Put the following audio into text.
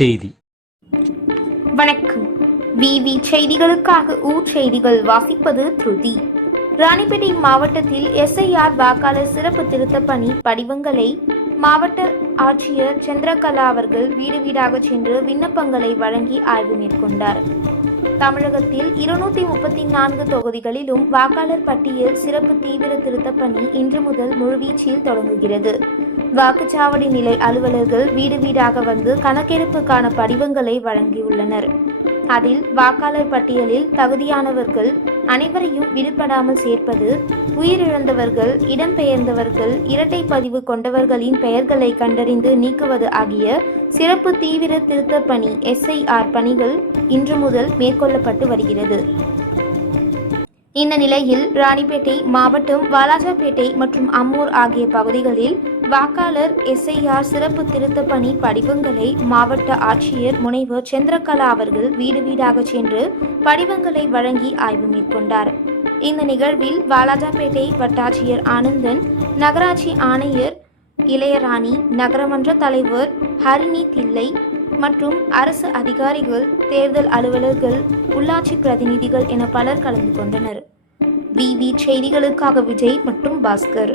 செய்தி. வணக்கம். விவி செய்திகளுக்காக ஊர் செய்திகள் வாசிப்பது திருதி. ராணிப்பேட்டை மாவட்டத்தில் எஸ்ஐஆர் வாக்காளர் சிறப்பு திருத்த பணி படிவங்களை மாவட்ட ஆட்சியர் சந்திரகலா அவர்கள் வீடு வீடாக சென்று விண்ணப்பங்களை வழங்கி ஆய்வு மேற்கொண்டார். தமிழகத்தில் இருநூத்தி முப்பத்தி நான்கு தொகுதிகளிலும் வாக்காளர் பட்டியல் சிறப்பு தீவிர திருத்தப்பணி இன்று முதல் முழுவீச்சில் தொடங்குகிறது. வாக்குச்சாவடி நிலை அலுவலர்கள் வீடு வீடாக வந்து கணக்கெடுப்புக்கான படிவங்களை வழங்கியுள்ளனர். அதில் வாக்காளர் பட்டியலில் தகுதியானவர்கள் அனைவரையும் விடுபடாமல் சேர்ப்பது உயிரிழந்தவர்கள் இடம்பெயர்ந்தவர்கள் இரட்டை பதிவு கொண்டவர்களின் பெயர்களை கண்டறிந்து நீக்குவது ஆகிய சிறப்பு தீவிர திருத்தப் பணி எஸ்ஐஆர் பணிகள் இன்று முதல் மேற்கொள்ளப்பட்டு வருகிறது. இந்த நிலையில் ராணிப்பேட்டை மாவட்டம் வாலாஜாப்பேட்டை மற்றும் அம்மூர் ஆகிய பகுதிகளில் வாக்காளர் எஸ்ஐஆர் சிறப்பு திருத்த பணி படிவங்களை மாவட்ட ஆட்சியர் முனைவர் சந்திரகலா அவர்கள் வீடு வீடாக சென்று படிவங்களை வழங்கி ஆய்வு மேற்கொண்டார். இந்த நிகழ்வில் வாலாஜாபேட்டை வட்டாட்சியர் ஆனந்தன் நகராட்சி ஆணையர் இளையராணி நகரமன்ற தலைவர் ஹரிணி தில்லை மற்றும் அரசு அதிகாரிகள் தேர்தல் அலுவலர்கள் உள்ளாட்சி பிரதிநிதிகள் என பலர் கலந்து கொண்டனர். விவி செய்திகளுக்காக விஜய் மற்றும் பாஸ்கர்.